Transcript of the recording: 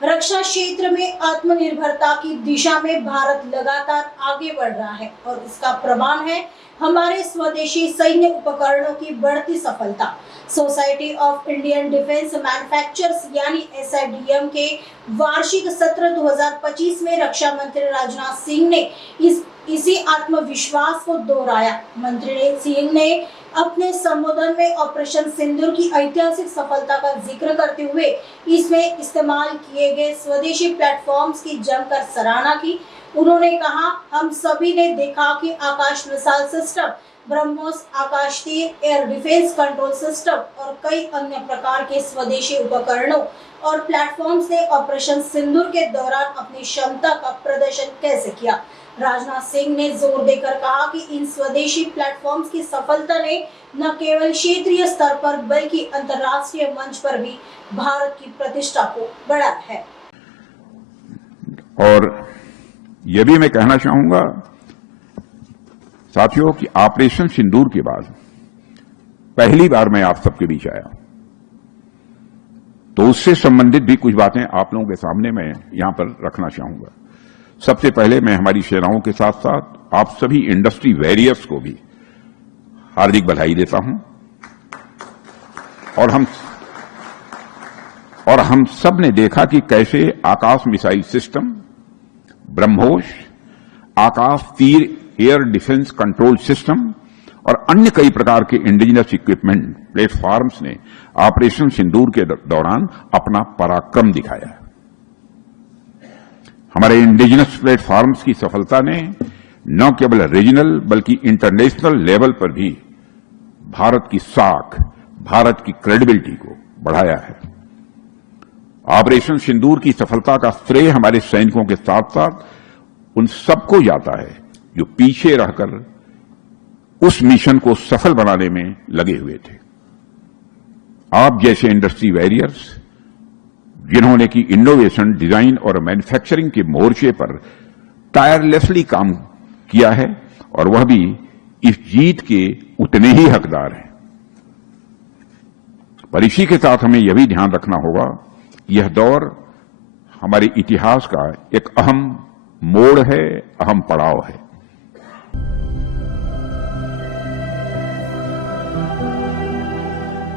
रक्षा क्षेत्र में आत्मनिर्भरता की दिशा में भारत लगातार आगे बढ़ रहा है और इसका प्रमाण है हमारे स्वदेशी सैन्य उपकरणों की बढ़ती सफलता। Society of Indian defence manufacturers यानी SIDM के वार्षिक सत्र 2025 में रक्षा मंत्री राजनाथ सिंह ने इसी आत्मविश्वास को दोहराया। मंत्री सिंह ने अपने संबोधन में ऑपरेशन सिंदूर की ऐतिहासिक सफलता का जिक्र करते हुए इसमें इस्तेमाल किए गए स्वदेशी प्लेटफॉर्म्स की जमकर सराहना की। उन्होंने कहा, हम सभी ने देखा कि आकाश मिसाइल सिस्टम, ब्रह्मोस आकाश तीर, एयर डिफेंस कंट्रोल सिस्टम और कई अन्य प्रकार के स्वदेशी उपकरणों और प्लेटफॉर्म्स ने ऑपरेशन सिंदूर के दौरान अपनी क्षमता का प्रदर्शन कैसे किया। राजनाथ सिंह ने जोर देकर कहा कि इन स्वदेशी प्लेटफॉर्म्स की सफलता ने न केवल क्षेत्रीय स्तर पर बल्कि अंतर्राष्ट्रीय मंच पर भी भारत की प्रतिष्ठा को बढ़ाया है। और यह भी मैं कहना चाहूंगा साथियों कि ऑपरेशन सिंदूर के बाद पहली बार मैं आप सबके बीच आया, तो उससे संबंधित भी कुछ बातें आप लोगों के सामने मैं यहां पर रखना चाहूंगा। सबसे पहले मैं हमारी सेनाओं के साथ साथ आप सभी इंडस्ट्री वॉरियर्स को भी हार्दिक बधाई देता हूं। और हम सब ने देखा कि कैसे आकाश मिसाइल सिस्टम, ब्रह्मोस, आकाश तीर, एयर डिफेंस कंट्रोल सिस्टम और अन्य कई प्रकार के इंडिजिनस इक्विपमेंट प्लेटफॉर्म्स ने ऑपरेशन सिंदूर के दौरान अपना पराक्रम दिखाया। हमारे इंडिजिनस प्लेटफॉर्म्स की सफलता ने न केवल रीजनल बल्कि इंटरनेशनल लेवल पर भी भारत की साख, भारत की क्रेडिबिलिटी को बढ़ाया है। ऑपरेशन सिंदूर की सफलता का श्रेय हमारे सैनिकों के साथ साथ उन सबको जाता है जो पीछे रहकर उस मिशन को सफल बनाने में लगे हुए थे। आप जैसे इंडस्ट्री वॉरियर्स जिन्होंने की इनोवेशन, डिजाइन और मैन्युफैक्चरिंग के मोर्चे पर टायरलेसली काम किया है और वह भी इस जीत के उतने ही हकदार हैं। पर इसी के साथ हमें यह भी ध्यान रखना होगा, यह दौर हमारे इतिहास का एक अहम मोड़ है, अहम पड़ाव है।